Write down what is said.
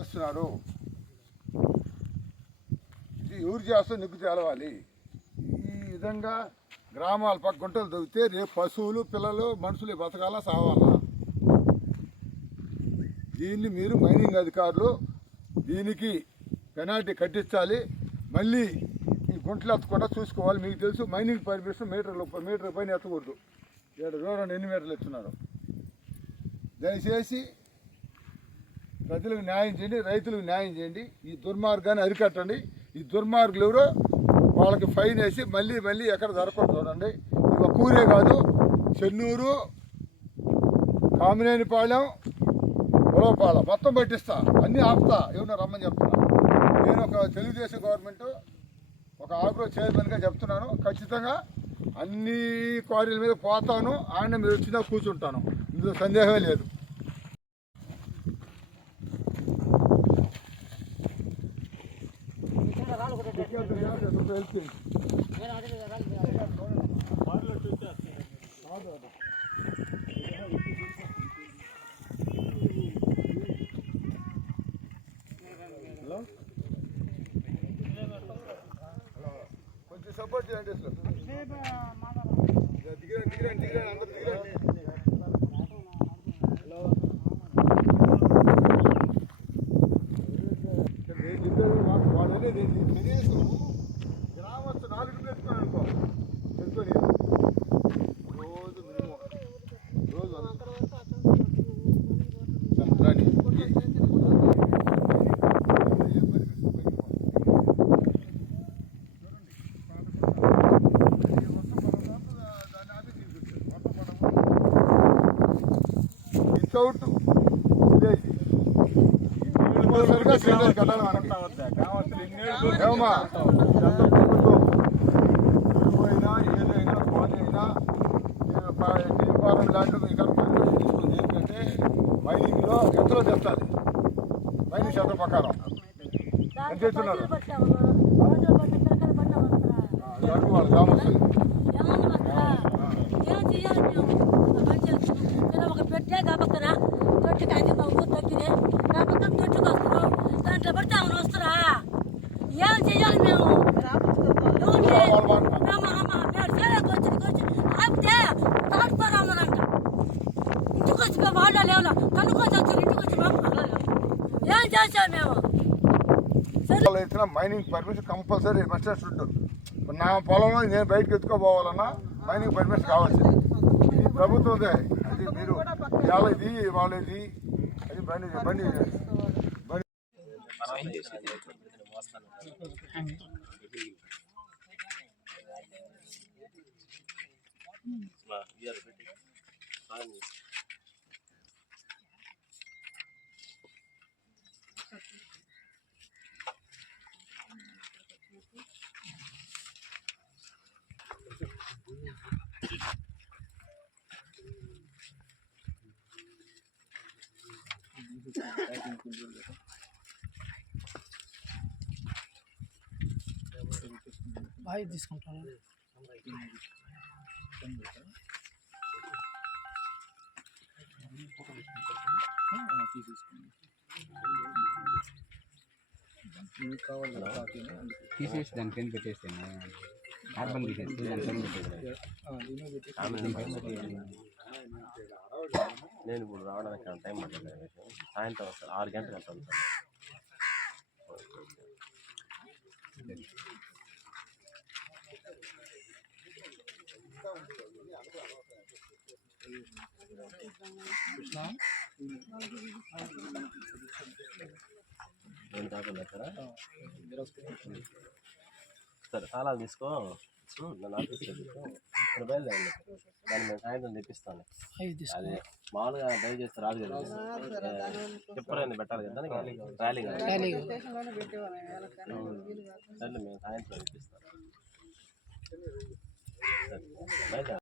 చేస్తున్నారు ఇది ఎవరు చేస్తే నిప్పు తేలవాలి? ఈ విధంగా గ్రామాల పక్క గుంటలు దొరికితే రేపు పశువులు పిల్లలు మనుషులు బతకాలా సావాలా? దీన్ని మీరు మైనింగ్ అధికారులు దీనికి పెనాల్టీ కట్టించాలి. మళ్ళీ ఈ గుంటలు ఎత్తకుండా చూసుకోవాలి. మీకు తెలుసు మైనింగ్ పర్మిషన్ మీటర్లు మీటర్ పైన ఎత్తకూడదు. ఏడు దూరం ఎన్ని మీటర్లు ఎత్తున్నారు? దయచేసి ప్రజలకు న్యాయం చేయండి రైతులకు న్యాయం చేయండి. ఈ దుర్మార్గాన్ని అరికట్టండి. ఈ దుర్మార్గులు ఎవరో వాళ్ళకి ఫైన్ వేసి మళ్ళీ మళ్ళీ ఎక్కడ జరగకూడదు చూడండి. ఇది కూరే కాదు చెన్నూరు కామినేనిపాళెం ఉలవపాళెం మొత్తం పట్టిస్తా అన్నీ ఆపుతా. ఏమన్నా రమ్మని చెప్తున్నా. నేను ఒక తెలుగుదేశం గవర్నమెంట్ ఒక ఆగ్రో చైర్మన్గా చెప్తున్నాను. ఖచ్చితంగా అన్ని క్వారీల మీద పోతాను. ఆయన మీరు వచ్చినా కూర్చుంటాను. ఇందులో సందేహమే లేదు. కొంచెం సపోర్ట్ చేయండి అసలు దిగిరండి దిగిరండి దిగిరండి వితౌట్ విదేశీ ప్రభుత్వం ఎరువైనా ఏదైనా పాలైనా నీపారం లాంటివి ఇక్కడ తీసుకుంది ఏంటంటే మైనింగ్లో ఎంతలో తెస్తాది మైనింగ్ శాతం ప్రకారం. ఎంత ఇస్తున్నారు అది వరకు వాళ్ళ గ్రామస్తులు ఒక పెట్టే కాబక్కన తొట్టికి అది మా ఊరు తొట్టిది కాకపోతే తొట్టికి వస్తున్నాం దాంట్లో పడితే ఆమెను వస్తారా ఏం చెయ్యాలి మేము ఎవరిని? రామ, రామ, నేను సేవకు వచ్చింది, వచ్చి ఆపితే తాడుకోరామనంట. ఇంటికి వచ్చి మేము వాళ్ళ లేవులా కనుక్కొని వచ్చారు ఇంటికి వచ్చి మాకు పగలలేవు. ఏం చేసాం మేము సరే వాళ్ళు ఇచ్చిన మైనింగ్ పర్మిషన్ కంపల్సరీ మస్ట్ ఉంటుంది నా పొలంలో నేను బయటకు ఎత్తుకోపోవాలన్నా మైనింగ్ పర్మిషన్ కావాల్సింది ఇది ప్రభుత్వందే అది మీరు వాళ్ళది వాళ్ళది అది బండి బండి. బండి. బాగా తీసుకుంటాను తీసేసి దాని పైన పెట్టేస్తాను కార్బన్ తీసేసి దాని పైన పెట్టేస్తాను నేను ఇప్పుడు రావడానికి టైం పట్టలేదు సాయంత్రం వస్తాను ఆరు గంటలకు వెళ్తాను సార్ నేను కాకుండా సరే తాళాలు తీసుకో. నన్ను ఆఫీస్లో ఇప్పుడు బయలుదేరండి. దాన్ని మేము సాయంత్రం తెప్పిస్తాను. అది మామూలుగా డ్రైవ్ చేస్తే రాదు కదా. ఎప్పుడైనా పెట్టాలి కదా. దానికి ర్యాలీ కదా. సరే మేము సాయంత్రం తెప్పిస్తాం. సరే బయలుదేరండి.